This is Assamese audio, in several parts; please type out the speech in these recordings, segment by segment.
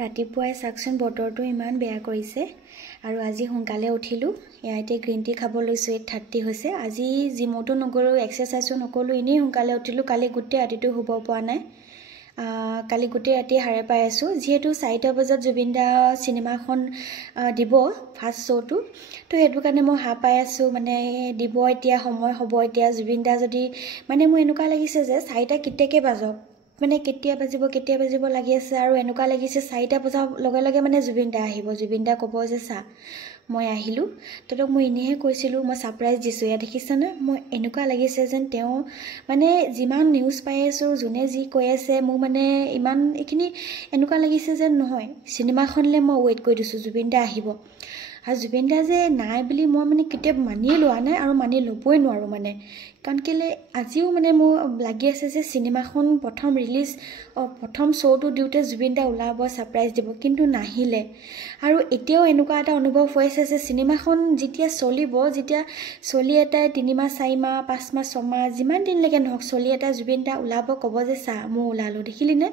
ৰাতিপুৱাই চাকচোন বতৰটো ইমান বেয়া কৰিছে আৰু আজি সোনকালে উঠিলোঁ ইয়াতে গ্ৰীণ টি খাব লৈছোঁ 8:30 হৈছে আজি জিমতো নগ'লোঁ এক্সাৰচাইজো নকৰিলোঁ এনেই সোনকালে উঠিলোঁ কালি গোটেই ৰাতিটো শুব পৰা নাই কালি গোটেই ৰাতি হাৰে পাই আছোঁ যিহেতু 4টা বজাত জুবিন দা চিনেমাখন দিব ফাৰ্ষ্ট শ্ব'টো তো সেইটো কাৰণে মই হাঁ পাই আছোঁ মানে দিব এতিয়া সময় হ'ব এতিয়া জুবিন দা যদি মানে মোৰ এনেকুৱা লাগিছে যে 4টা কেতিয়াকৈ বাজক মানে কেতিয়া বাজিব লাগি আছে আৰু এনেকুৱা লাগিছে 4টা বজাৰ লগে লগে মানে জুবিন দা আহিব জুবিন দা ক'ব যে চা মই আহিলোঁ তো মই এনেহে কৈছিলোঁ মই ছাৰপ্ৰাইজ দিছোঁ ইয়াত দেখিছানে মই এনেকুৱা লাগিছে যেন তেওঁ মানে যিমান নিউজ পাই আছোঁ যোনে যি কৈ আছে মোৰ মানে ইমান এইখিনি এনেকুৱা লাগিছে যেন নহয় চিনেমাখনলৈ মই ৱেইট কৰি দিছোঁ জুবিন দা আহিব আৰু জুবিন দা যে নাই বুলি মই মানে কেতিয়াবা মানিয়ে লোৱা নাই আৰু মানি ল'বই নোৱাৰোঁ মানে কাৰণ কেলৈ আজিও মানে মোৰ লাগি আছে যে চিনেমাখন প্ৰথম শ্ব'টো দিওঁতে জুবিন দা ওলাব ছাৰপ্ৰাইজ দিব কিন্তু নাহিলে আৰু এতিয়াও এনেকুৱা এটা অনুভৱ হৈ আছে যে চিনেমাখন যেতিয়া চলি এটাই 3 মাহ 4 মাহ 5 মাহ 6 মাহ যিমান দিনলৈকে নহওক চলি এটা জুবিন দা ওলাব ক'ব যে চা মই ওলালোঁ দেখিলিনে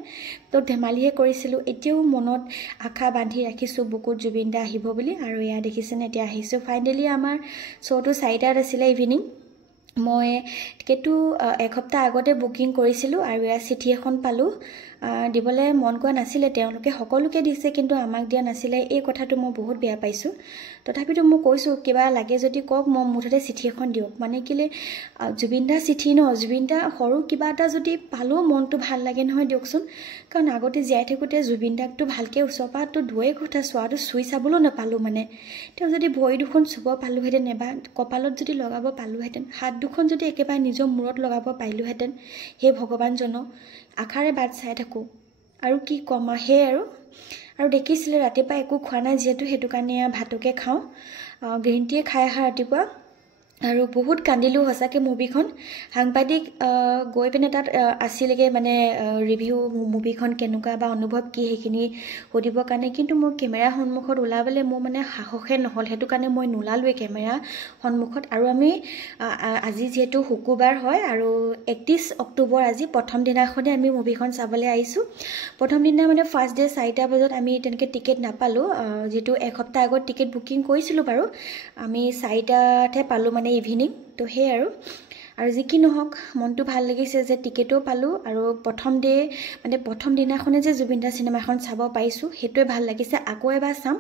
তো ধেমালিহে কৰিছিলোঁ এতিয়াও মনত আশা বান্ধি ৰাখিছোঁ বুকুত জুবিন দা আহিব বুলি আৰু এয়া দেখিছেনে এতিয়া আহিছোঁ ফাইনেলি আমাৰ শ্ব'টো 4টাত আছিলে ইভিনিং মই টিকেটটো এসপ্তাহ আগতে বুকিং কৰিছিলোঁ আৰু এয়া চিঠি এখন পালোঁ দিবলৈ মন কৰা নাছিলে তেওঁলোকে সকলোকে দিছে কিন্তু আমাক দিয়া নাছিলে এই কথাটো মই বহুত বেয়া পাইছোঁ তথাপিতো মই কৈছোঁ কিবা লাগে যদি কওক মই মুঠতে চিঠি এখন দিয়ক মানে কেলৈ জুবিন দা চিঠি ন জুবিন দা সৰু কিবা এটা যদি পালেও মনটো ভাল লাগে নহয় দিয়কচোন কাৰণ আগতে জীয়াই থাকোঁতে জুবিন দাকটো ভালকৈ ওচৰৰ পৰাতো দূৰৰে কথা চোৱাটো চুই চাবলৈও নাপালোঁ মানে তেওঁ যদি ভৰি দুখন চুব পালোঁহেঁতেন এবা কপালত যদি লগাব পালোঁহেঁতেন হাত দুখন যদি একেবাৰে নিজৰ মূৰত লগাব পাৰিলোঁহেঁতেন সেই ভগৱানজনক আশাৰে বাট চাই থাকোঁ আৰু কি ক'ম সেয়ে আৰু দেখিছিলে ৰাতিপুৱা একো খোৱা নাই যিহেতু সেইটো কাৰণে ভাতকে খাওঁ গ্ৰীণ টিয়ে খাই আহা ৰাতিপুৱা আৰু বহুত কান্দিলোঁ সঁচাকৈ মুভিখন সাংবাদিক গৈ পিনে তাত আছিলেগৈ মানে ৰিভিউ মুভিখন কেনেকুৱা বা অনুভৱ কি সেইখিনি সুধিবৰ কাৰণে কিন্তু মোৰ কেমেৰা সন্মুখত ওলাবলৈ মোৰ মানে সাহসে নহ'ল সেইটো কাৰণে মই নোলালোৱে কেমেৰা সন্মুখত আৰু আমি আজি যিহেতু শুকুৰবাৰ হয় আৰু 31 অক্টোবৰ আজি প্ৰথম দিনাখনে আমি মুভিখন চাবলৈ আহিছোঁ প্ৰথম দিনা মানে ফাৰ্ষ্ট ডে 4টা বজাত আমি তেনেকৈ টিকেট নাপালোঁ যিহেতু এসপ্তাহ আগত টিকেট বুকিং কৰিছিলোঁ বাৰু আমি 4টাতহে পালোঁ মানে ইভিনিং তো সেই আৰু যি কি নহওক মনটো ভাল লাগিছে যে টিকেটো পালোঁ আৰু প্ৰথম দিনাখনে যে জুবিন দা চিনেমাখন চাব পাৰিছোঁ সেইটোৱে ভাল লাগিছে আকৌ এবাৰ চাম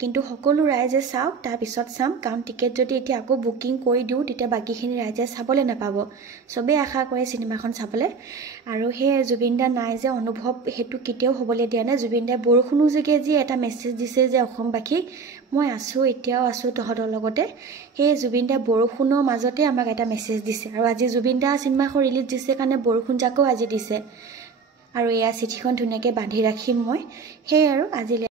কিন্তু সকলো ৰাইজে চাওক তাৰপিছত চাম কাৰণ টিকেট যদি এতিয়া আকৌ বুকিং কৰি দিওঁ তেতিয়া বাকীখিনি ৰাইজে চাবলৈ নাপাব চবেই আশা কৰে চিনেমাখন চাবলৈ আৰু সেই জুবিন দা নাই যে অনুভৱ সেইটো কেতিয়াও হ'বলৈ দিয়া নাই জুবিন দাই বৰষুণৰ যোগে যি এটা মেছেজ দিছে যে অসমবাসীক মই আছোঁ এতিয়াও আছোঁ তহঁতৰ লগতে সেই জুবিন দা বৰষুণৰ মাজতে আমাক এটা মেছেজ দিছে আৰু আজি জুবিন দা চিনেমাখন ৰিলিজ দিছে কাৰণে বৰষুণ জাকো আজি দিছে আৰু এয়া চিঠিখন ধুনীয়াকৈ বান্ধি ৰাখিম মই সেয়ে আৰু আজিলৈ